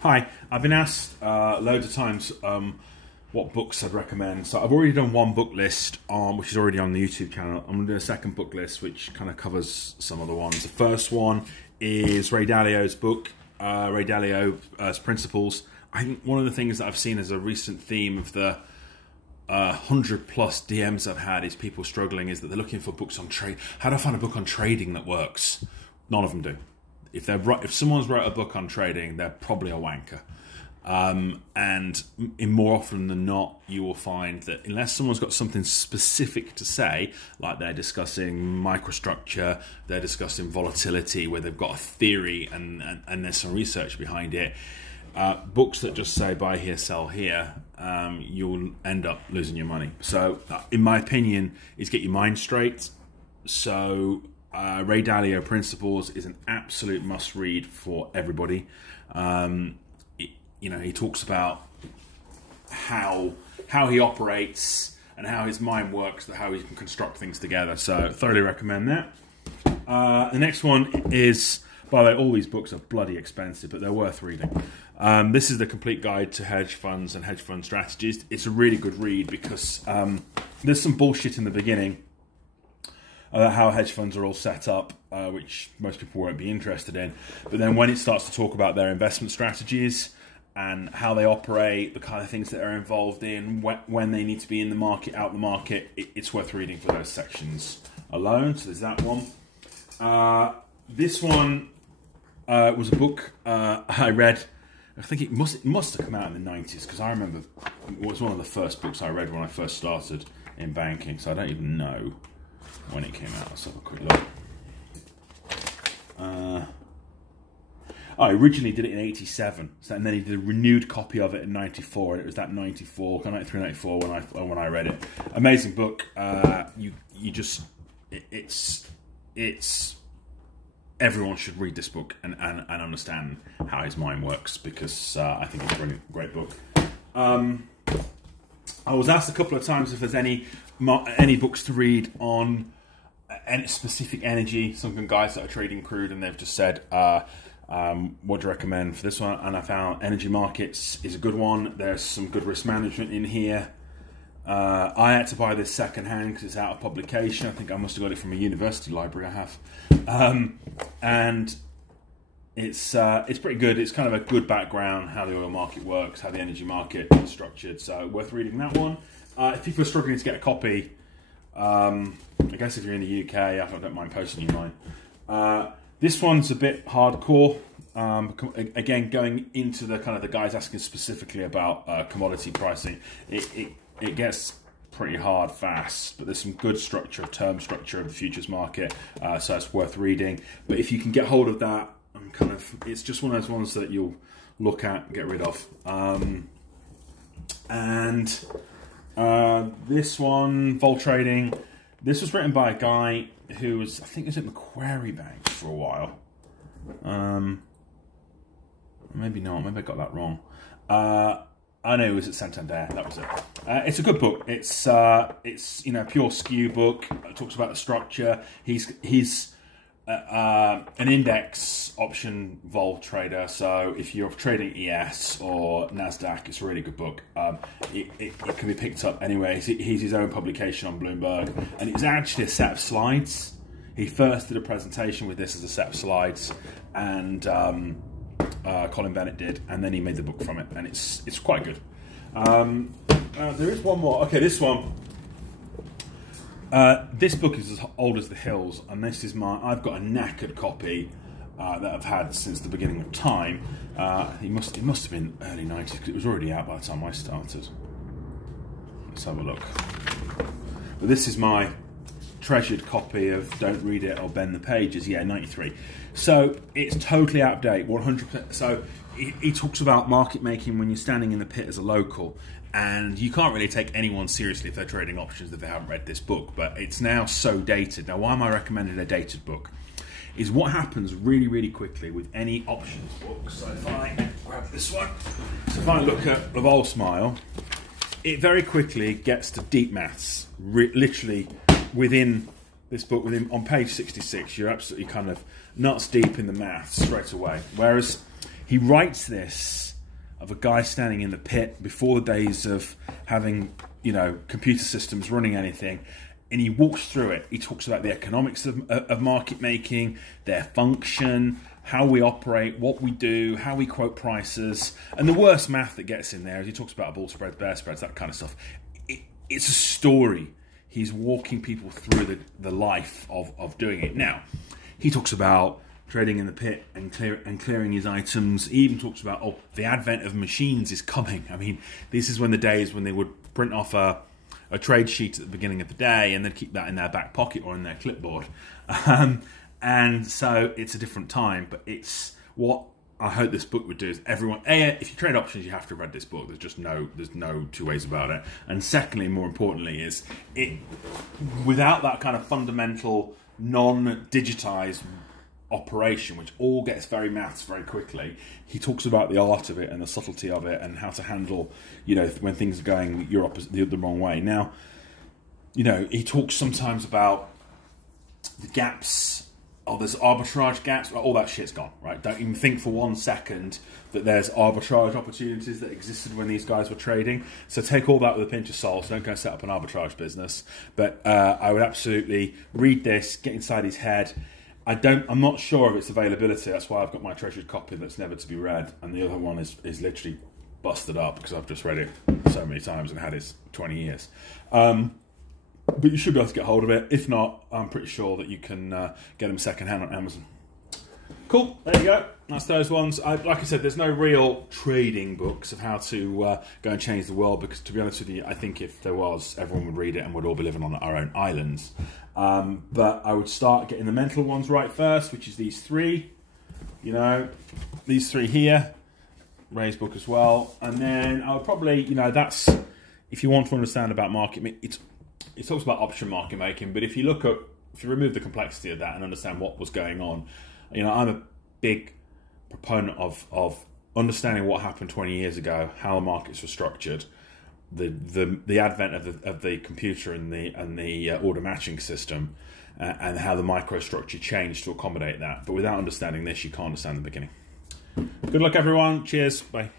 Hi, I've been asked loads of times what books I'd recommend. So I've already done one book list, which is already on the YouTube channel. I'm going to do a second book list, which kind of covers some other ones. The first one is Ray Dalio's book, Ray Dalio's Principles. I think one of the things that I've seen as a recent theme of the 100+ DMs I've had is people struggling is that they're looking for books on trade. How do I find a book on trading that works? None of them do. If someone's wrote a book on trading, they're probably a wanker. And in more often than not, you will find that unless someone's got something specific to say, like they're discussing microstructure, they're discussing volatility, where they've got a theory and there's some research behind it, books that just say buy here, sell here, you'll end up losing your money. So, in my opinion, is get your mind straight. So, Ray Dalio Principles is an absolute must-read for everybody. He talks about how he operates and how his mind works, how he can construct things together. So, thoroughly recommend that. The next one is, by the way, all these books are bloody expensive, but they're worth reading. This is the complete guide to hedge funds and hedge fund strategies. It's a really good read because there's some bullshit in the beginning about how hedge funds are all set up, which most people won't be interested in. But then when it starts to talk about their investment strategies and how they operate, the kind of things that they're involved in, when they need to be in the market, out the market, it's worth reading for those sections alone. So there's that one. This one was a book I read. I think it must have come out in the 90s, because I remember it was one of the first books I read when I first started in banking. So I don't even know when it came out. Let's have a quick look. I originally did it in 87, and then he did a renewed copy of it in 94, and it was that 93, 94 when I read it. Amazing book. It's everyone should read this book and understand how his mind works, because I think it's a brilliant, great book. I was asked a couple of times if there's any books to read on any specific energy. Some guys that are trading crude, and they've just said, what do you recommend for this one? And I found Energy Markets is a good one. There's some good risk management in here. I had to buy this second hand because it's out of publication. I think I must have got it from a university library I have. And it's pretty good. It's kind of a good background, how the oil market works, how the energy market is structured. So worth reading that one. If people are struggling to get a copy, I guess if you're in the UK, I don't mind posting you mine. This one's a bit hardcore. Again, going into the kind of the guys asking specifically about commodity pricing, it gets pretty hard fast, but there's some good term structure of the futures market, so it's worth reading. But if you can get hold of that, it's just one of those ones that you'll look at and get rid of. This one, Vol Trading, this was written by a guy who was, I think he was at Macquarie Bank for a while. Maybe not, maybe I got that wrong. I know it was at Santander. That was it. It's a good book. It's pure skew book. It talks about the structure. He's an index option vol trader. So if you're trading ES or Nasdaq, it's a really good book. It can be picked up anyway. He's his own publication on Bloomberg, and it's actually a set of slides. He first did a presentation with this as a set of slides, and Colin Bennett did, and then he made the book from it, and it's quite good. There is one more. Okay, this one. This book is as old as the hills, and this is I've got a knackered copy that I've had since the beginning of time. It must have been early 90s, because it was already out by the time I started. Let's have a look. But this is my treasured copy of Don't Read It or Bend the Pages. Yeah, 93. So it's totally out of date, 100%. So he talks about market making when you're standing in the pit as a local, and you can't really take anyone seriously if they're trading options if they haven't read this book. But it's now so dated. Now, why am I recommending a dated book? Is what happens really, really quickly with any options book. So if I grab this one, so if I look at the Vol Smile, it very quickly gets to deep maths. Literally within this book, on page 66, you're absolutely kind of nuts deep in the maths straight away. Whereas he writes this of a guy standing in the pit before the days of having, you know, computer systems running anything. And he walks through it. He talks about the economics of market making, their function, how we operate, what we do, how we quote prices. And the worst math that gets in there is he talks about bull spreads, bear spreads, that kind of stuff. It's a story. He's walking people through the life of doing it. Now, he talks about trading in the pit and clearing his items. He even talks about, oh, the advent of machines is coming. I mean, this is when the days when they would print off a trade sheet at the beginning of the day and then keep that in their back pocket or in their clipboard. And so it's a different time, but it's what I hope this book would do is everyone, if you trade options, you have to have read this book. There's no two ways about it. And secondly, more importantly, is it without that kind of fundamental non-digitized operation, which all gets very maths very quickly. He talks about the art of it and the subtlety of it and how to handle, you know, when things are going the wrong way. Now, you know, he talks sometimes about the gaps. Oh, there's arbitrage gaps. All that shit's gone, right? Don't even think for 1 second that there's arbitrage opportunities that existed when these guys were trading. So take all that with a pinch of salt. So don't go set up an arbitrage business. But I would absolutely read this, get inside his head. I'm not sure of its availability. That's why I've got my treasured copy that's never to be read, and the other one is literally busted up because I've just read it so many times and had it 20 years. But you should be able to get hold of it. If not, I'm pretty sure that you can get them secondhand on Amazon. Cool, there you go. That's those ones. Like I said, there's no real trading books of how to go and change the world because, to be honest with you, I think if there was, everyone would read it and we'd all be living on our own islands. But I would start getting the mental ones right first, which is these three. You know, these three here. Ray's book as well. And then I would probably, you know, that's, if you want to understand about market, it talks about option market making, but if you remove the complexity of that and understand what was going on, you know, I'm a big proponent of understanding what happened 20 years ago, how the markets were structured, the advent of the computer and the order matching system, and how the microstructure changed to accommodate that. But without understanding this, you can't understand the beginning. Good luck, everyone. Cheers. Bye.